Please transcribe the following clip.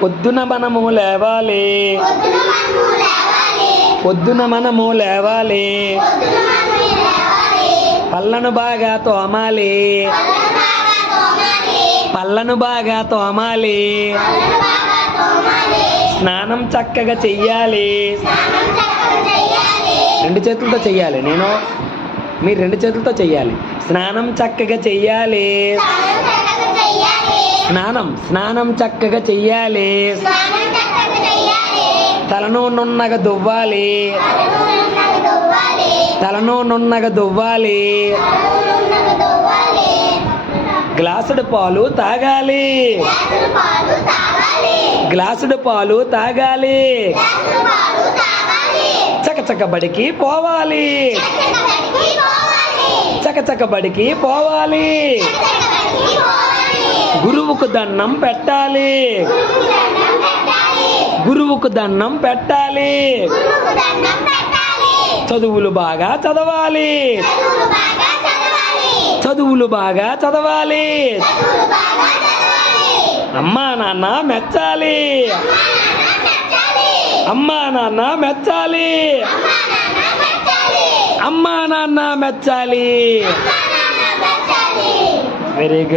పొద్దున మనము లేవాలి, పొద్దున మనము లేవాలి, పళ్ళను బాగా తోమాలి, పళ్ళను బాగా తోమాలి, స్నానం చక్కగా చెయ్యాలి. రెండు చేతులతో చెయ్యాలి, మీరు రెండు చేతులతో చెయ్యాలి. స్నానం చక్కగా చెయ్యాలి, స్నానం చక్కగా చెయ్యాలి. తలను నున్నగా దువ్వాలి, తలను నున్నగా దువ్వాలి. గ్లాసుడు పాలు తాగాలి, గ్లాసుడు పాలు తాగాలి. చకచక బడికి పోవాలి, చకచక బడికి పోవాలి. గురువుకు దండం పెట్టాలి, గురువుకు దండం పెట్టాలి. చదువులు బాగా చదవాలి, చదువులు బాగా చదవాలి. అమ్మా నాన్న మెచ్చాలి, అమ్మా నాన్న మెచ్చాలి, అమ్మా నాన్న మెచ్చాలి. Very good.